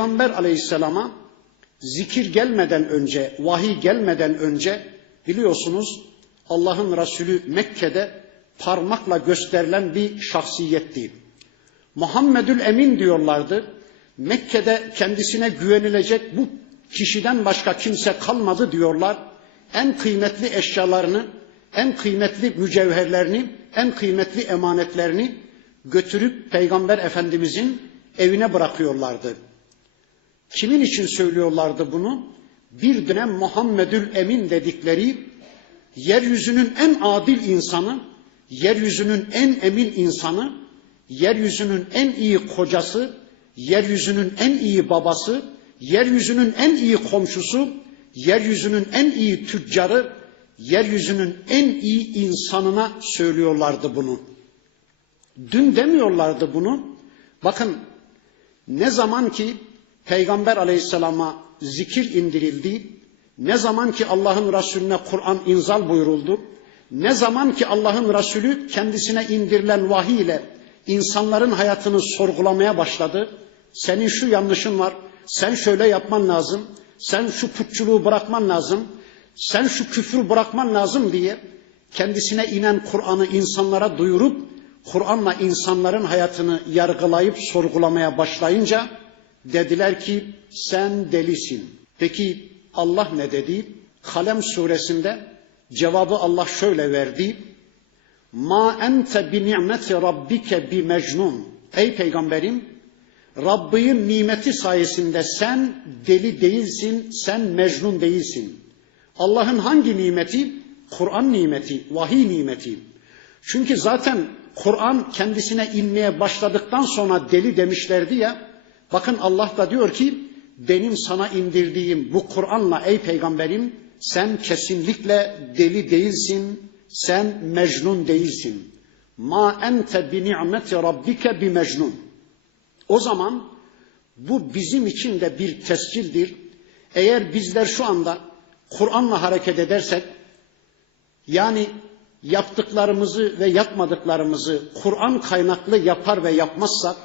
Peygamber aleyhisselama zikir gelmeden önce, vahiy gelmeden önce biliyorsunuz Allah'ın Resulü Mekke'de parmakla gösterilen bir şahsiyetti. Muhammedül Emin diyorlardı. Mekke'de kendisine güvenilecek bu kişiden başka kimse kalmadı diyorlar. En kıymetli eşyalarını, en kıymetli mücevherlerini, en kıymetli emanetlerini götürüp Peygamber Efendimizin evine bırakıyorlardı. Kimin için söylüyorlardı bunu? Bir dönem Muhammedül Emin dedikleri yeryüzünün en adil insanı, yeryüzünün en emin insanı, yeryüzünün en iyi kocası, yeryüzünün en iyi babası, yeryüzünün en iyi komşusu, yeryüzünün en iyi tüccarı, yeryüzünün en iyi insanına söylüyorlardı bunu. Dün demiyorlardı bunu. Bakın ne zaman ki Peygamber aleyhisselama zikir indirildi, ne zaman ki Allah'ın Resulüne Kur'an inzal buyuruldu, ne zaman ki Allah'ın Resulü kendisine indirilen vahiy ile insanların hayatını sorgulamaya başladı. Senin şu yanlışın var, sen şöyle yapman lazım, sen şu putçuluğu bırakman lazım, sen şu küfrü bırakman lazım diye kendisine inen Kur'an'ı insanlara duyurup Kur'an'la insanların hayatını yargılayıp sorgulamaya başlayınca dediler ki sen delisin. Peki Allah ne dedi? Kalem suresinde cevabı Allah şöyle verdi. Ma ente bi ni'meti rabbike bi mecnun. Ey peygamberim Rabbinin nimeti sayesinde sen deli değilsin, sen mecnun değilsin. Allah'ın hangi nimeti? Kur'an nimeti, vahiy nimeti. Çünkü zaten Kur'an kendisine inmeye başladıktan sonra deli demişlerdi ya. Bakın Allah da diyor ki benim sana indirdiğim bu Kur'an'la ey peygamberim sen kesinlikle deli değilsin, sen mecnun değilsin. Ma ente bi ni'meti rabbike bi mecnun. O zaman bu bizim için de bir tescildir. Eğer bizler şu anda Kur'an'la hareket edersek, yani yaptıklarımızı ve yapmadıklarımızı Kur'an kaynaklı yapar ve yapmazsak,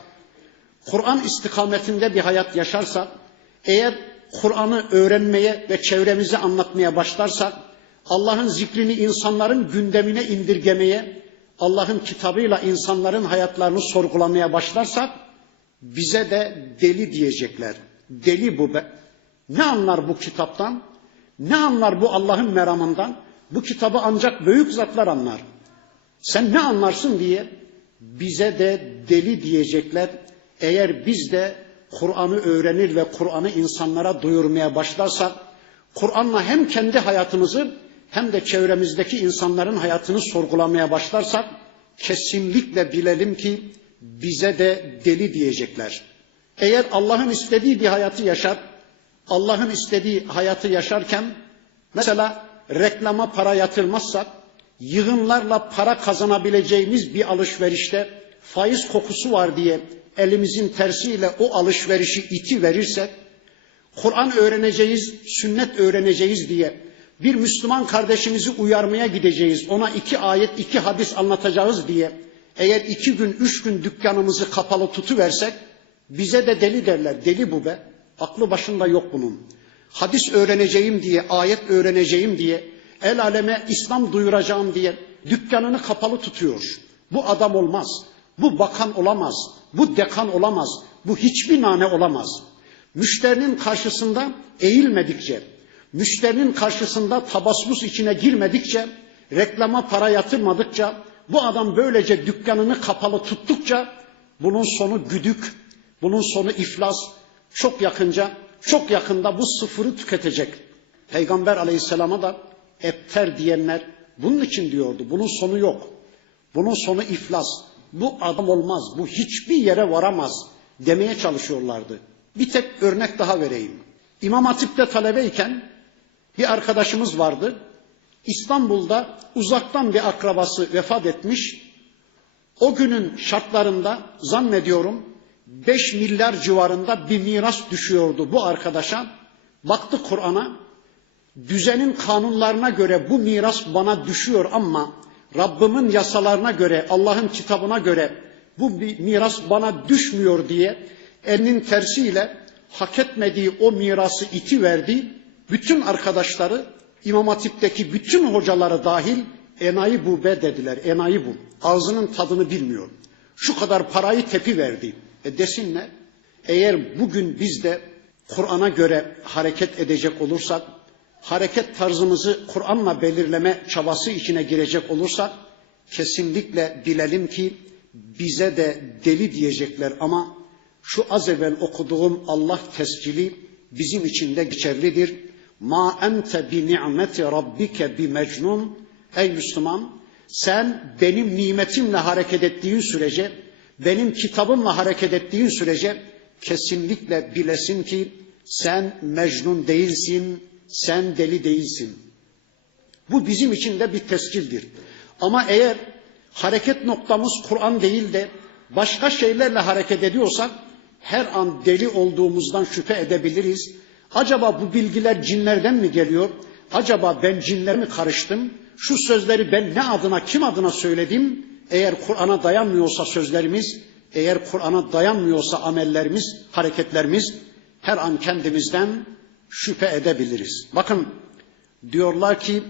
Kur'an istikametinde bir hayat yaşarsak, eğer Kur'an'ı öğrenmeye ve çevremize anlatmaya başlarsak, Allah'ın zikrini insanların gündemine indirgemeye, Allah'ın kitabıyla insanların hayatlarını sorgulamaya başlarsak, bize de deli diyecekler. Deli bu be. Ne anlar bu kitaptan? Ne anlar bu Allah'ın meramından? Bu kitabı ancak büyük zatlar anlar. Sen ne anlarsın diye bize de deli diyecekler. Eğer biz de Kur'an'ı öğrenir ve Kur'an'ı insanlara duyurmaya başlarsak, Kur'an'la hem kendi hayatımızı hem de çevremizdeki insanların hayatını sorgulamaya başlarsak, kesinlikle bilelim ki bize de deli diyecekler. Eğer Allah'ın istediği bir hayatı yaşar, Allah'ın istediği hayatı yaşarken mesela reklama para yatırmazsak, yığınlarla para kazanabileceğimiz bir alışverişte faiz kokusu var diye elimizin tersiyle o alışverişi iti verirsek, Kur'an öğreneceğiz, sünnet öğreneceğiz diye bir Müslüman kardeşimizi uyarmaya gideceğiz, ona iki ayet, iki hadis anlatacağız diye eğer iki gün, üç gün dükkanımızı kapalı tutuversek bize de deli derler. Deli bu be. Aklı başında yok bunun. Hadis öğreneceğim diye, ayet öğreneceğim diye, el aleme İslam duyuracağım diye dükkanını kapalı tutuyor. Bu adam olmaz. Bu bakan olamaz. Bu dekan olamaz. Bu hiçbir nane olamaz. Müşterinin karşısında eğilmedikçe, müşterinin karşısında tabasmus içine girmedikçe, reklama para yatırmadıkça, bu adam böylece dükkanını kapalı tuttukça bunun sonu güdük, bunun sonu iflas. Çok yakınca, çok yakında bu sıfırı tüketecek. Peygamber aleyhisselama da epter diyenler bunun için diyordu. Bunun sonu yok. Bunun sonu iflas. Bu adam olmaz. Bu hiçbir yere varamaz demeye çalışıyorlardı. Bir tek örnek daha vereyim. İmam Hatip'te talebeyken bir arkadaşımız vardı. İstanbul'da uzaktan bir akrabası vefat etmiş. O günün şartlarında zannediyorum 5 milyar civarında bir miras düşüyordu bu arkadaşa. Baktı Kur'an'a. Düzenin kanunlarına göre bu miras bana düşüyor ama Rabbimin yasalarına göre, Allah'ın kitabına göre bu miras bana düşmüyor diye elinin tersiyle hak etmediği o mirası iti verdi. Bütün arkadaşları İmam Hatip'teki bütün hocaları dahil enayi bu be dediler. Enayi bu. Ağzının tadını bilmiyor. Şu kadar parayı tepi verdi. E desinler. Eğer bugün biz de Kur'an'a göre hareket edecek olursak, hareket tarzımızı Kur'an'la belirleme çabası içine girecek olursak, kesinlikle bilelim ki bize de deli diyecekler ama şu az evvel okuduğum Allah tescili bizim için de geçerlidir. Ma ente bi ni'meti rabbike bi mecnun. Ey Müslüman sen benim nimetimle hareket ettiğin sürece, benim kitabımla hareket ettiğin sürece kesinlikle bilesin ki sen mecnun değilsin, sen deli değilsin. Bu bizim için de bir tescildir. Ama eğer hareket noktamız Kur'an değil de başka şeylerle hareket ediyorsak her an deli olduğumuzdan şüphe edebiliriz. Acaba bu bilgiler cinlerden mi geliyor? Acaba ben cinler mi karıştım? Şu sözleri ben ne adına, kim adına söyledim? Eğer Kur'an'a dayanmıyorsa sözlerimiz, eğer Kur'an'a dayanmıyorsa amellerimiz, hareketlerimiz her an kendimizden şüphe edebiliriz. Bakın diyorlar ki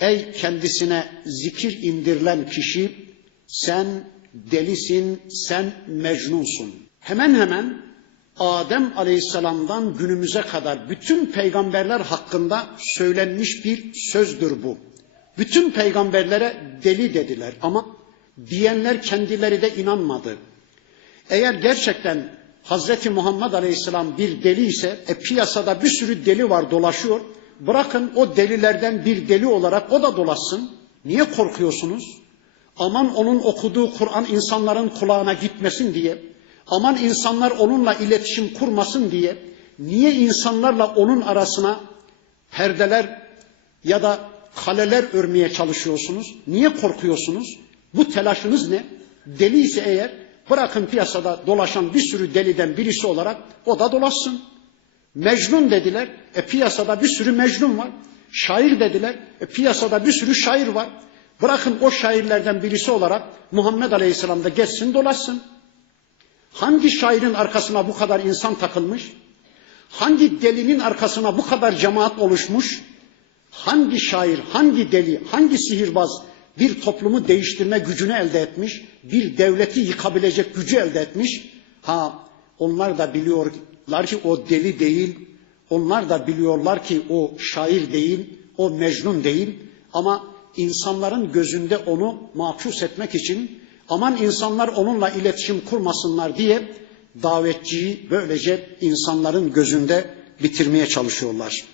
ey kendisine zikir indirilen kişi sen delisin, sen mecnunsun. Hemen hemen Adem Aleyhisselam'dan günümüze kadar bütün peygamberler hakkında söylenmiş bir sözdür bu. Bütün peygamberlere deli dediler ama diyenler kendileri de inanmadı. Eğer gerçekten Hazreti Muhammed Aleyhisselam bir deli ise e, piyasada bir sürü deli var dolaşıyor. Bırakın o delilerden bir deli olarak o da dolaşsın. Niye korkuyorsunuz? Aman onun okuduğu Kur'an insanların kulağına gitmesin diye. Aman insanlar onunla iletişim kurmasın diye. Niye insanlarla onun arasına perdeler ya da kaleler örmeye çalışıyorsunuz? Niye korkuyorsunuz? Bu telaşınız ne? Deli ise eğer bırakın piyasada dolaşan bir sürü deliden birisi olarak o da dolaşsın. Mecnun dediler. E piyasada bir sürü mecnun var. Şair dediler. E piyasada bir sürü şair var. Bırakın o şairlerden birisi olarak Muhammed Aleyhisselam da geçsin dolaşsın. Hangi şairin arkasına bu kadar insan takılmış? Hangi delinin arkasına bu kadar cemaat oluşmuş? Hangi şair, hangi deli, hangi sihirbaz bir toplumu değiştirme gücünü elde etmiş? Bir devleti yıkabilecek gücü elde etmiş? Ha onlar da biliyorlar ki o deli değil. Onlar da biliyorlar ki o şair değil, o mecnun değil. Ama insanların gözünde onu mahpus etmek için aman insanlar onunla iletişim kurmasınlar diye davetçiyi böylece insanların gözünde bitirmeye çalışıyorlar.